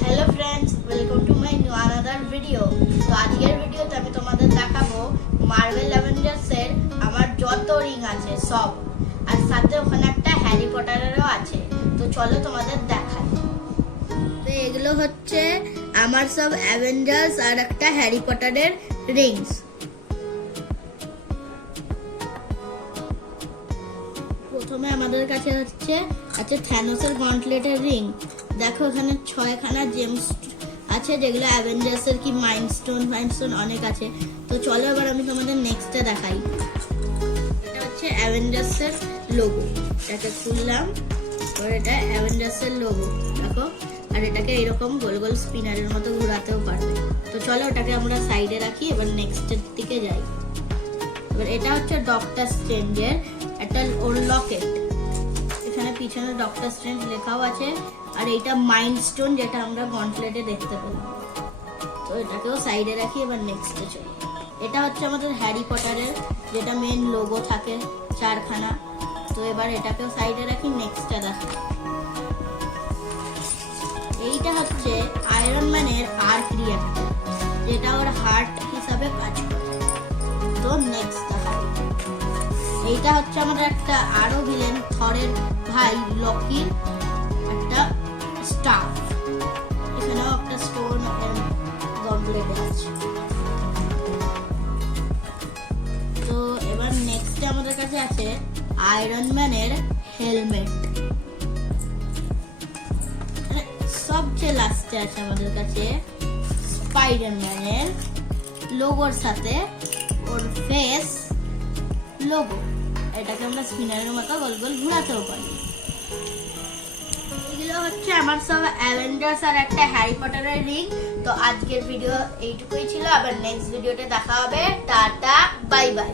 Hello friends, welcome to my new another video. তো আজকের ভিডিওতে আমি তোমাদের দেখাবো মার্ভেল অ্যাভেঞ্জার্সের আমার যত রিং আছে সব, আর সাথে ওখানে একটা হ্যারি পটারেরও আছে। তো চলো তোমাদের দেখাই। তো এগুলো হচ্ছে আমার সব অ্যাভেঞ্জার্স আর একটা হ্যারি পটারের রিংস। প্রথমে আমাদের কাছে আছে থ্যানোসের গন্টলেটের রিং। দেখো এখানে 6খানা জেমস আছে, যেগুলো অ্যাভেঞ্জার্সের কি মাইন্ডস্টোন অনেক আছে। তো চলো এবার আমি তোমাদের নেক্সটে দেখাই। এটা হচ্ছে অ্যাভেঞ্জার্সের লোগো। এটাকে খুললাম, আর এটা অ্যাভেঞ্জার্সের লোগো দেখো। আর এটাকে এরকম গোল গোল স্পিনারের মতো ঘোরাতেও পারবে। তো চলো ওটাকে আমরা সাইডে রাখি, এবার নেক্সটের দিকে যাই। এবার এটা হচ্ছে ডক্টর স্ট্রেঞ্জের একটা ওর লকেট। এখানে পিছনে ডক্টর স্ট্রেঞ্জ লেখাও আছে। আর এইটা মাইন্ডস্টোন, যেটা আমরা গন্টলেটে দেখতে পেলাম। তো এটাকেও সাইডে রাখি, এবার নেক্সটে চলি। এটা হচ্ছে আমাদের হ্যারি পটারের, যেটা মেন লোগো থাকে 4খানা। তো এবার এটাকেও সাইডে রাখি, নেক্সটটা দেখা। এইটা হচ্ছে আয়রন ম্যানের আর্ক রিঅ্যাক্টর, যেটা ওর হার্ট হিসাবে কাজ করে। তো নেক্সট দেখা। এইটা হচ্ছে আমাদের একটা আরো ভিলেন থরের ভাই লকির একটা স্টাফ। এখানেও একটা স্টোন গন্টলেটে আছে। তো এবার নেক্সটে আমাদের কাছে আছে আয়রন ম্যানের হেলমেট। সবচেয়ে লাস্টে আছে আমাদের কাছে স্পাইডার ম্যানের লোগোর সাথে ওর ফেস লোগো। এটাকে আমরা স্পিনারের মতো গোল গোল ঘোরাতেও পারি। এগুলো হচ্ছে আমার সব অ্যাভেঞ্জার্স আর একটা হ্যারি পটারের রিং। তো আজকের ভিডিও এইটুকুই ছিল, আবার নেক্সট ভিডিওতে দেখা হবে। Tata, bye bye.